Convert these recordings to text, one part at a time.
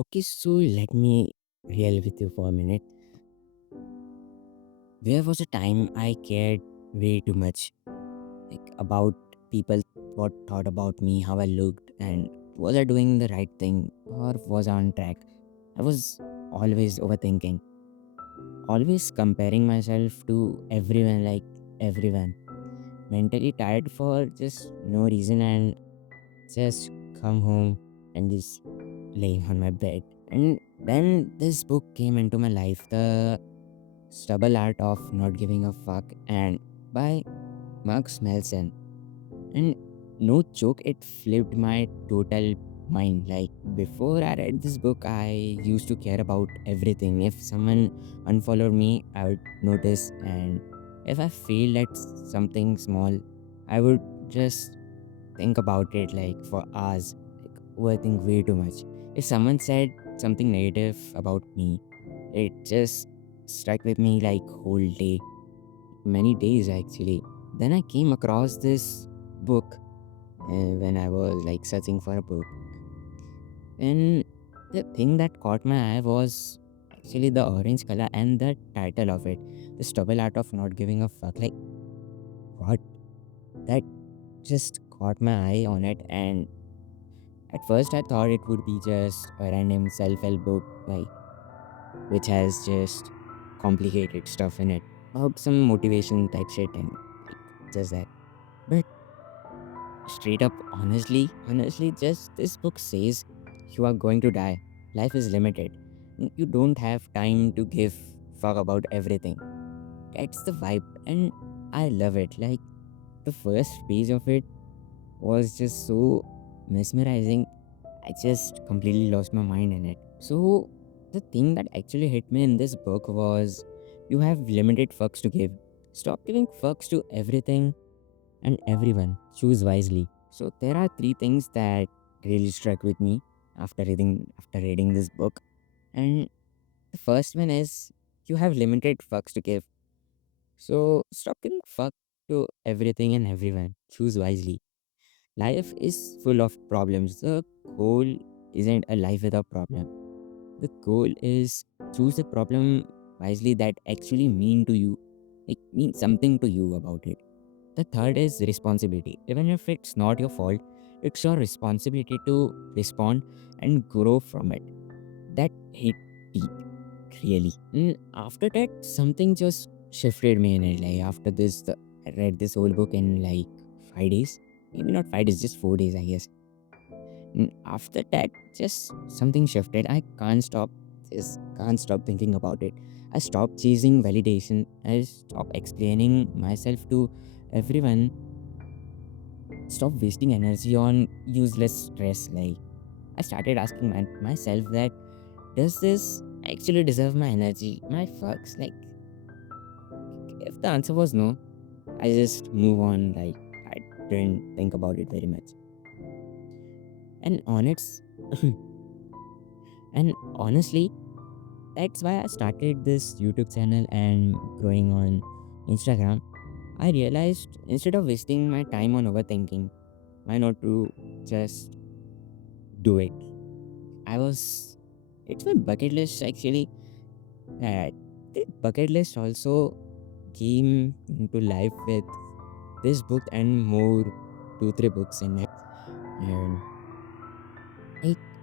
Okay, so let me real with you for a minute. There was a time I cared way too much, like about people, what thought about me, how I looked, and was I doing the right thing or was I on track? I was always overthinking, always comparing myself to everyone, like everyone. Mentally tired for just no reason and just come home and just laying on my bed. And then this book came into my life, The Stubble Art of Not Giving a Fuck, and by Mark Smelson. And no joke, it flipped my total mind. Like before I read this book, I used to care about everything. If someone unfollowed me, I would notice, and if I failed at something small, I would just think about it like for hours, like overthink way too much. If someone said something negative about me, it just stuck with me like whole day, many days actually. Then I came across this book when I was like searching for a book, and the thing that caught my eye was actually the orange color and the title of it, The Stubble Art of Not Giving a Fuck. Like what? That just caught my eye on it, and at first I thought it would be just a random self-help book, like which has just complicated stuff in it, or some motivation type shit, and like just that. But straight up, honestly, just this book says you are going to die. Life is limited. You don't have time to give fuck about everything. That's the vibe, and I love it. Like the first page of it was just so mesmerizing. I just completely lost my mind in it. So the thing that actually hit me in this book was you have limited fucks to give. Stop giving fucks to everything and everyone. Choose wisely. So there are three things that really struck with me after reading this book. And the first one is you have limited fucks to give. So stop giving fuck to everything and everyone. Choose wisely. Life is full of problems. The goal isn't a life without problem. The goal is choose the problem wisely that actually mean to you. It means something to you about it. The third is responsibility. Even if it's not your fault, it's your responsibility to respond and grow from it. That hit deep, really. And after that, something just shifted me in it. Like after this, I read this whole book in like 5 days. Maybe not 5 days, just 4 days, I guess. And after that, just something shifted. Just can't stop thinking about it. I stopped chasing validation. I stopped explaining myself to everyone. Stop wasting energy on useless stress. Like I started asking myself that does this actually deserve my energy, my fucks? Like if the answer was no, I just move on. Like I didn't think about it very much. And honest, and honestly, that's why I started this YouTube channel and growing on Instagram. I realized instead of wasting my time on overthinking, why not to just do it? I was, it's my bucket list actually. Uh, the bucket list also came into life with this book and more 2 3 books in it, and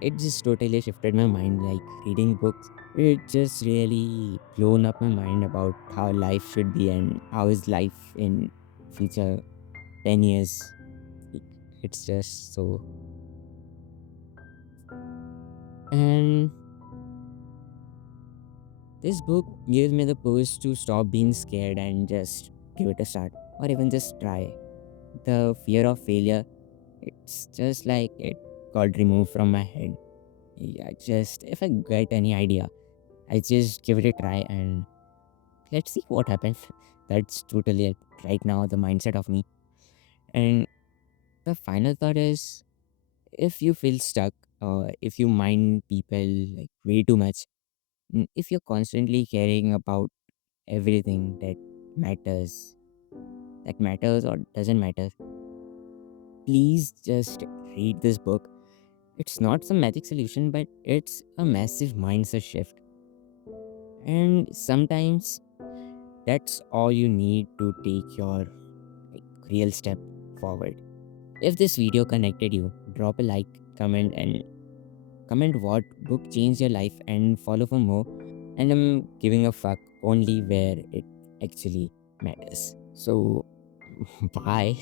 it just totally shifted my mind. Like reading books, it just really blown up my mind about how life should be and how is life in future 10 years. Like, it's just so, and this book gives me the push to stop being scared and just give it a start, or even just try. The fear of failure, it's just like it got removed from my head. Yeah, just if I get any idea, I just give it a try and let's see what happens. That's totally it right now, the mindset of me. And the final thought is if you feel stuck or if you mind people like way too much, if you're constantly caring about everything matters, that matters or doesn't matter, please just read this book. It's not some magic solution, but it's a massive mindset shift. And sometimes that's all you need to take your like, real step forward. If this video connected you, drop a like, comment, and comment what book changed your life and follow for more. And I'm giving a fuck only where it actually matters. So, bye.